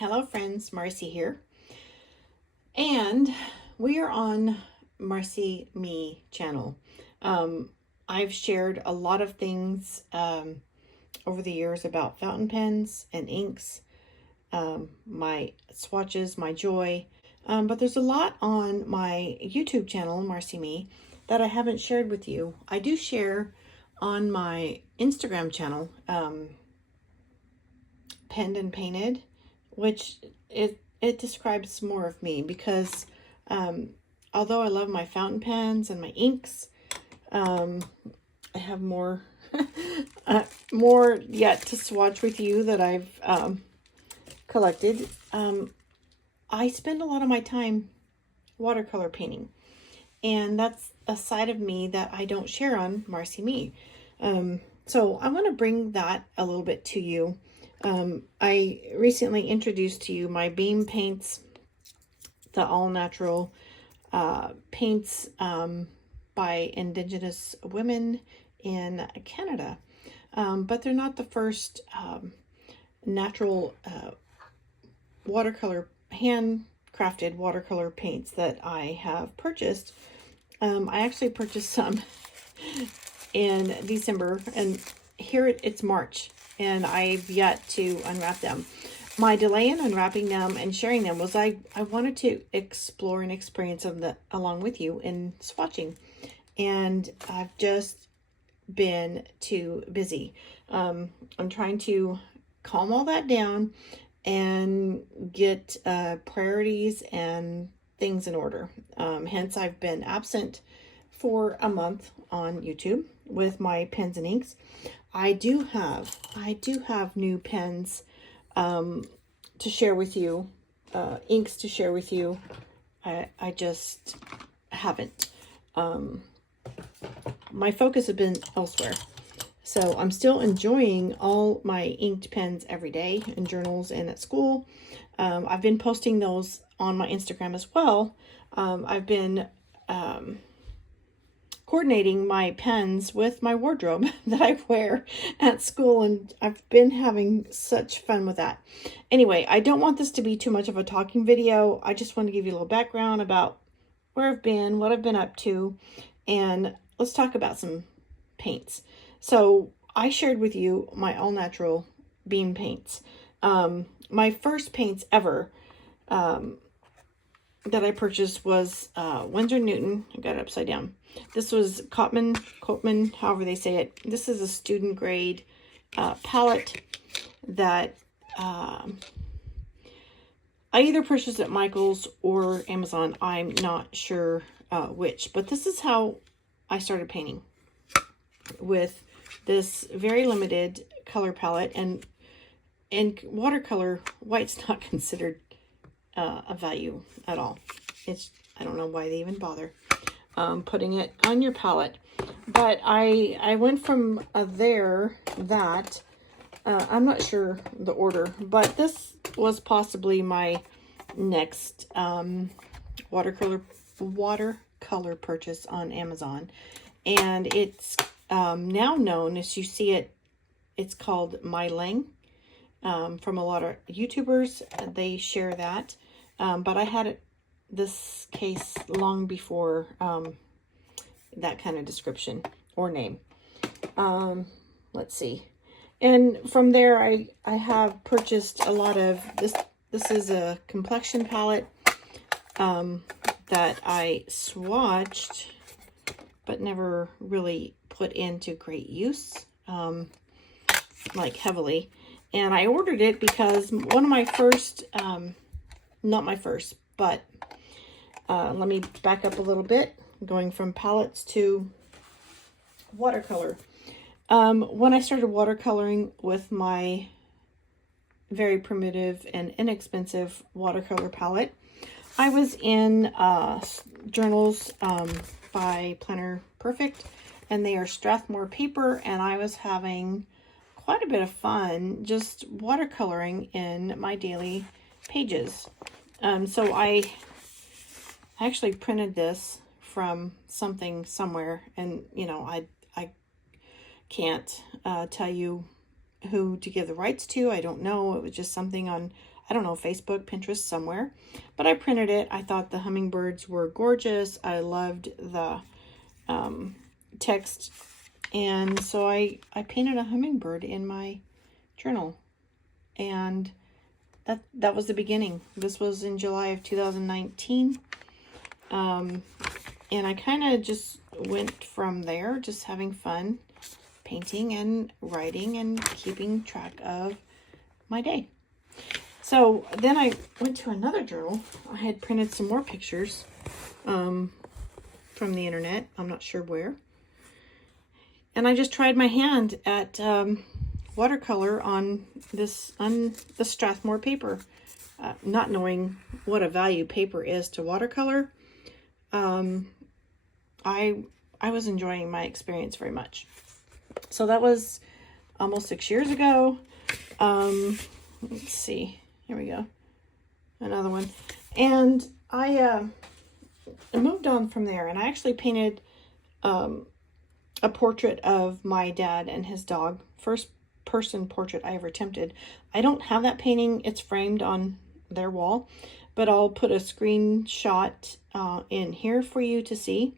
Hello friends, Marcy here. And we are on Marcy Me channel. I've shared a lot of things over the years about fountain pens and inks, my swatches, my joy. But there's a lot on my YouTube channel, Marcy Me, that I haven't shared with you. I do share on my Instagram channel, Penned and Painted, which it describes more of me because although I love my fountain pens and my inks, I have more more yet to swatch with you that I've collected. I spend a lot of my time watercolor painting, and that's a side of me that I don't share on Marcy Me. So I want to bring that a little bit to you. I recently introduced to you my Beam paints, the all-natural paints by Indigenous women in Canada. But they're not the first natural watercolor, handcrafted watercolor paints that I have purchased. I actually purchased some in December, and here it's March, and I've yet to unwrap them. My delay in unwrapping them and sharing them was I wanted to explore and experience them along with you in swatching, and I've just been too busy. I'm trying to calm all that down and get priorities and things in order. Hence, I've been absent for a month on YouTube with my pens and inks. I do have new pens to share with you, inks to share with you. I just haven't. My focus has been elsewhere. So I'm still enjoying all my inked pens every day in journals and at school. I've been posting those on my Instagram as well. I've been coordinating my pens with my wardrobe that I wear at school, and I've been having such fun with that. Anyway, I don't want this to be too much of a talking video. I just want to give you a little background about where I've been, what I've been up to, and let's talk about some paints. So I shared with you my all-natural Beam paints. My first paints ever that I purchased was Winsor Newton. I got it upside down. This was Cotman, however they say it. This is a student grade palette that I either purchased at Michael's or Amazon. I'm not sure which, but this is how I started painting, with this very limited color palette, and watercolor, white's not considered a value at all. I don't know why they even bother putting it on your palette. But I went from that I'm not sure the order, but this was possibly my next watercolor purchase on Amazon, and it's now known, as you see it, it's called My Lang. From a lot of YouTubers, they share that, but I had this case long before that kind of description or name. Let's see, and from there I have purchased a lot of this. This is a complexion palette that I swatched but never really put into great use, like heavily. And I ordered it because one of my first, not my first, but let me back up a little bit, going from palettes to watercolor. When I started watercoloring with my very primitive and inexpensive watercolor palette, I was in journals by Planner Perfect, and they are Strathmore paper, and I was having quite a bit of fun just watercoloring in my daily pages. So I actually printed this from something somewhere, and you know, I can't tell you who to give the rights to. I don't know. It was just something on, I don't know, Facebook, Pinterest, somewhere. But I printed it. I thought the hummingbirds were gorgeous. I loved the text. And so I painted a hummingbird in my journal. And that was the beginning. This was in July of 2019. And I kind of just went from there, just having fun, painting and writing and keeping track of my day. So then I went to another journal. I had printed some more pictures from the internet. I'm not sure where. And I just tried my hand at watercolor on the Strathmore paper, not knowing what a value paper is to watercolor. I was enjoying my experience very much. So that was almost 6 years ago. Let's see. Here we go. Another one. And I moved on from there, and I actually painted a portrait of my dad and his dog. First person portrait I ever attempted. I don't have that painting. It's framed on their wall, but I'll put a screenshot in here for you to see.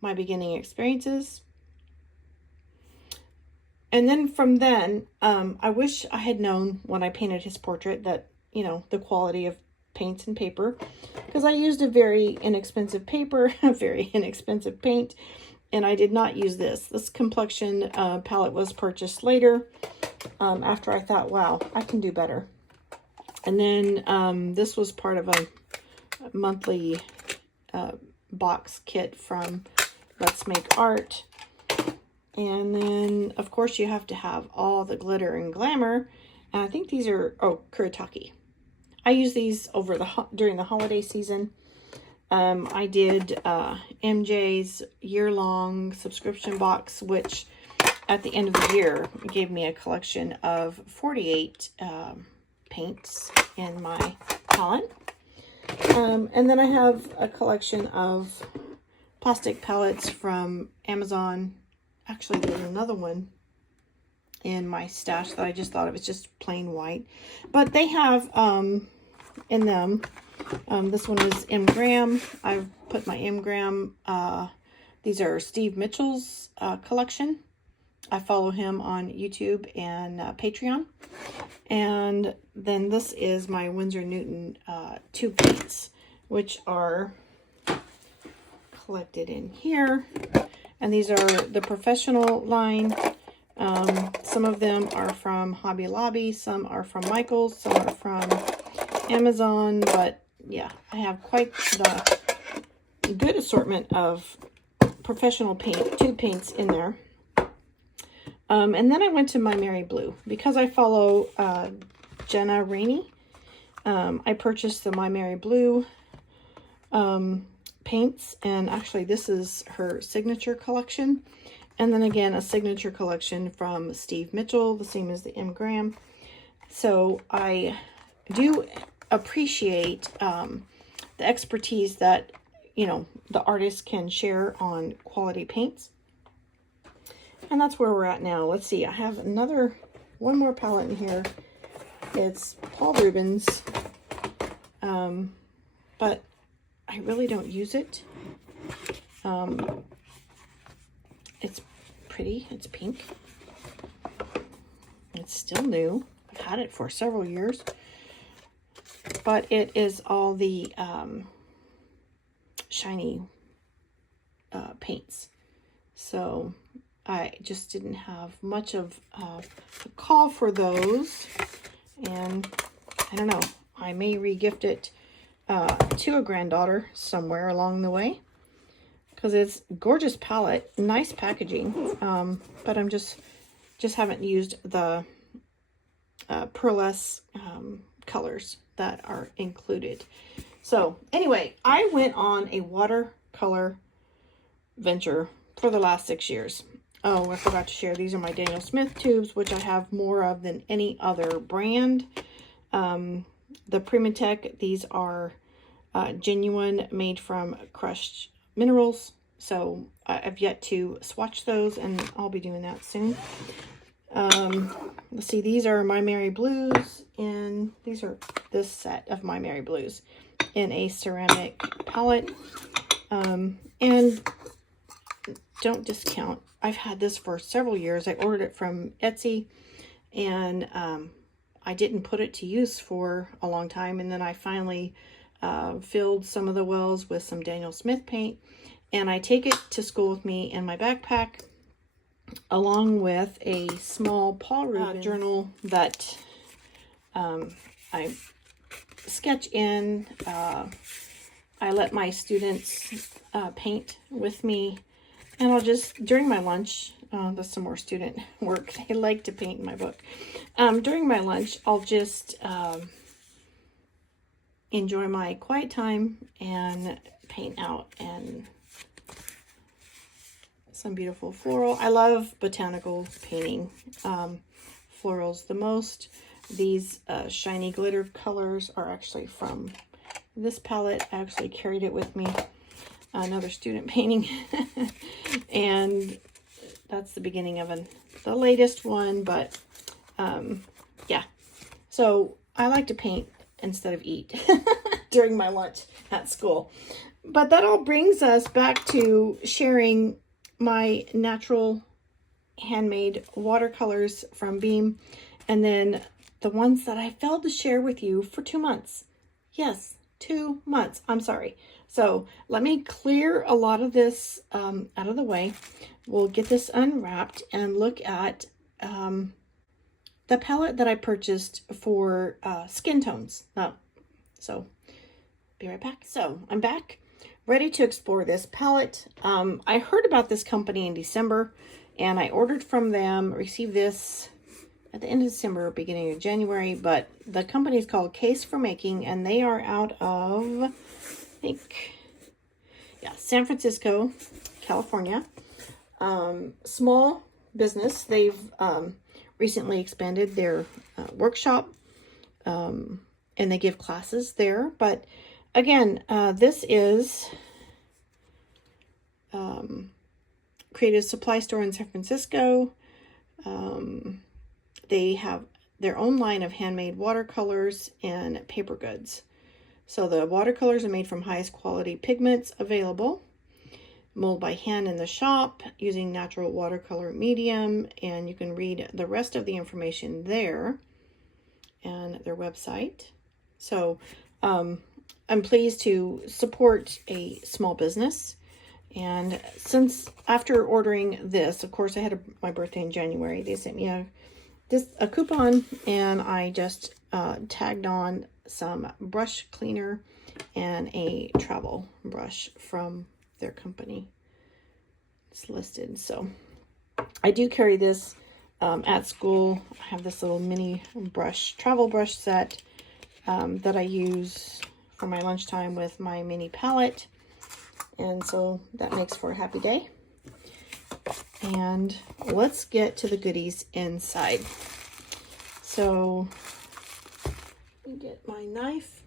My beginning experiences. And then from then, I wish I had known when I painted his portrait that, you know, the quality of paints and paper, because I used a very inexpensive paper, a very inexpensive paint, and I did not use this. This complexion palette was purchased later after I thought, wow, I can do better. And then this was part of a monthly box kit from Let's Make Art. And then, of course, you have to have all the glitter and glamour. And I think these are, Curated. I use these over during the holiday season. I did MJ's year-long subscription box, which at the end of the year gave me a collection of 48 paints in my palette. And then I have a collection of plastic palettes from Amazon. Actually, there's another one in my stash that I just thought it was just plain white. But they have in them, this one is M. Graham. I've put my M. Graham. These are Steve Mitchell's collection. I follow him on YouTube and Patreon. And then this is my Winsor Newton tube paints, which are collected in here. And these are the professional line. Some of them are from Hobby Lobby, some are from Michael's, some are from Amazon, but yeah, I have quite the good assortment of professional tube paints in there. And then I went to My Merry Blue because I follow Jenna Rainey. I purchased the My Merry Blue paints, and actually this is her signature collection, and then again a signature collection from Steve Mitchell, the same as the M. Graham. So I do appreciate the expertise that, you know, the artists can share on quality paints, and that's where we're at now. Let's see, I have one more palette in here. It's Paul Rubens, but I really don't use it. It's pretty. It's pink. It's still new. I've had it for several years. But it is all the shiny paints. So I just didn't have much of a call for those. And I don't know. I may re-gift it to a granddaughter somewhere along the way, because it's gorgeous palette, nice packaging, but I'm just haven't used the pearlesque colors that are included. So anyway, I went on a watercolor venture for the last 6 years. Oh, I forgot to share, these are my Daniel Smith tubes, which I have more of than any other brand. The Primatech, these are genuine, made from crushed minerals. So I've yet to swatch those, and I'll be doing that soon. Let's see, these are My Merry Blues, and these are this set of My Merry Blues in a ceramic palette. And don't discount. I've had this for several years. I ordered it from Etsy, and I didn't put it to use for a long time. And then I finally filled some of the wells with some Daniel Smith paint, and I take it to school with me in my backpack, along with a small Paul Rubens journal that I sketch in. I let my students paint with me, and I'll just, during my lunch, that's some more student work. They like to paint in my book. During my lunch, I'll just enjoy my quiet time and paint out, and some beautiful floral. I love botanical painting florals the most. These shiny glitter colors are actually from this palette. I actually carried it with me. Another student painting. And that's the beginning of the latest one, but yeah. So I like to paint instead of eat during my lunch at school. But that all brings us back to sharing my natural handmade watercolors from Beam, and then the ones that I failed to share with you for 2 months. Yes, 2 months. I'm sorry. So let me clear a lot of this out of the way. We'll get this unwrapped and look at the palette that I purchased for skin tones. So be right back. So I'm back, ready to explore this palette. I heard about this company in December, and I ordered from them, received this at the end of December, beginning of January, but the company is called Case for Making, and they are out of, I think, yeah, San Francisco, California. Small business. They've recently expanded their workshop, and they give classes there. But again, this is Creative Supply Store in San Francisco. They have their own line of handmade watercolors and paper goods. So the watercolors are made from highest quality pigments available, mold by hand in the shop using natural watercolor medium, and you can read the rest of the information there and their website. So I'm pleased to support a small business. And since after ordering this, of course, I had my birthday in January, they sent me a coupon, and I just tagged on some brush cleaner and a travel brush from their company. It's listed. So I do carry this at school. I have this little mini travel brush set that I use for my lunchtime with my mini palette, and so that makes for a happy day. And let's get to the goodies inside. So let me get my knife.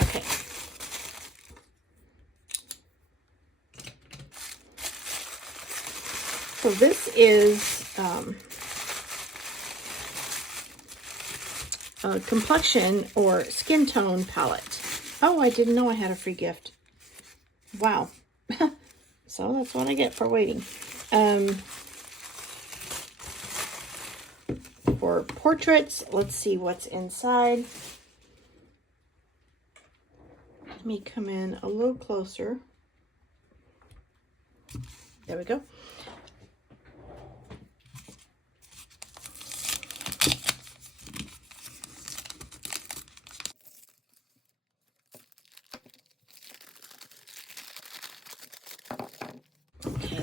Okay. So this is a complexion or skin tone palette. Oh, I didn't know I had a free gift. Wow. So that's what I get for waiting. For portraits, let's see what's inside. Let me come in a little closer. There we go.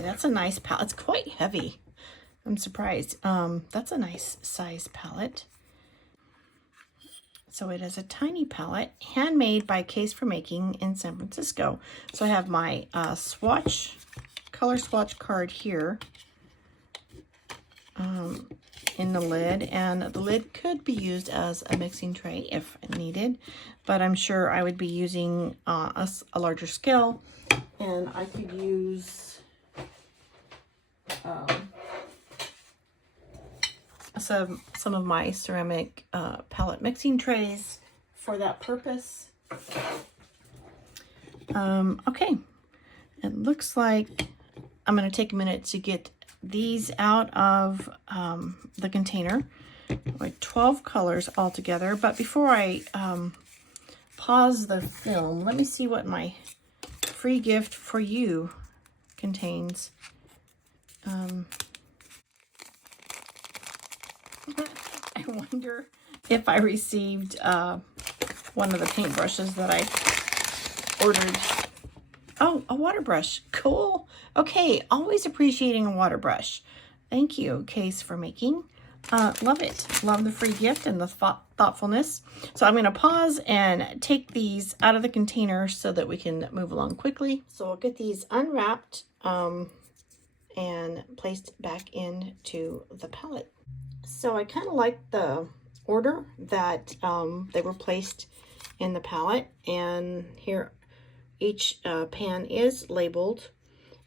That's a nice palette. It's quite heavy. I'm surprised. That's a nice size palette. So it is a tiny palette, handmade by Case for Making in San Francisco. So I have my swatch color swatch card here in the lid, and the lid could be used as a mixing tray if needed, but I'm sure I would be using a larger scale, and I could use some of my ceramic palette mixing trays for that purpose. Okay, it looks like I'm going to take a minute to get these out of the container. Like 12 colors altogether, but before I pause the film, let me see what my free gift for you contains. I wonder if I received one of the paintbrushes that I ordered. Oh, a water brush. Cool. Okay, always appreciating a water brush. Thank you, Case, for making. Love it. Love the free gift and the thoughtfulness. So I'm going to pause and take these out of the container so that we can move along quickly. So I'll get these unwrapped and placed back into the palette. So I kind of like the order that they were placed in the palette, and here each pan is labeled,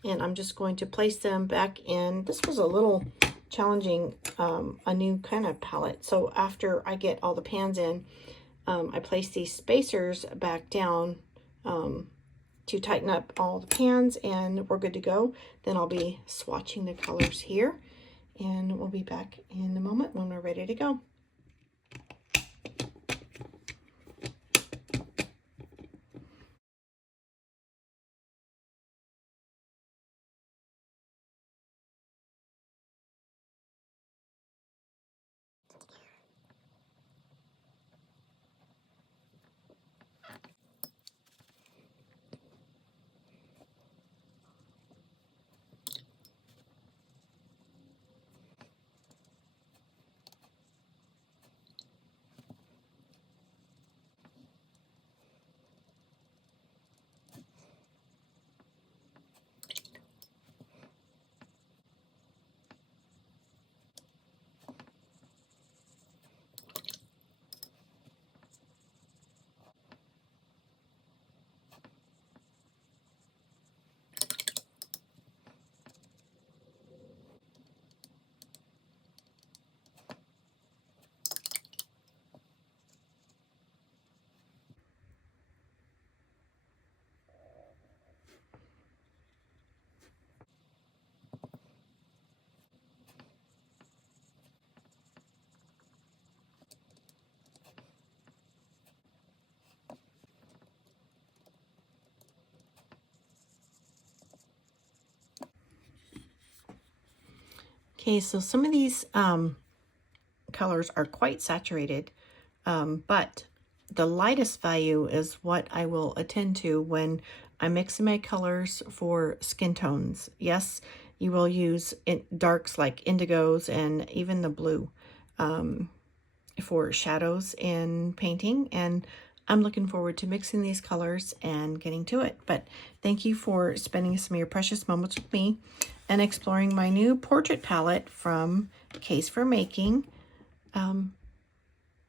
and I'm just going to place them back in. This was a little challenging, a new kind of palette. So after I get all the pans in, I place these spacers back down to tighten up all the pans, and we're good to go. Then I'll be swatching the colors here, and we'll be back in a moment when we're ready to go. Okay, so some of these colors are quite saturated, but the lightest value is what I will attend to when I'm mixing my colors for skin tones. Yes, you will use darks like indigos and even the blue for shadows in painting, and I'm looking forward to mixing these colors and getting to it. But thank you for spending some of your precious moments with me and exploring my new portrait palette from Case for Making. You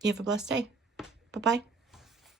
have a blessed day. Bye-bye.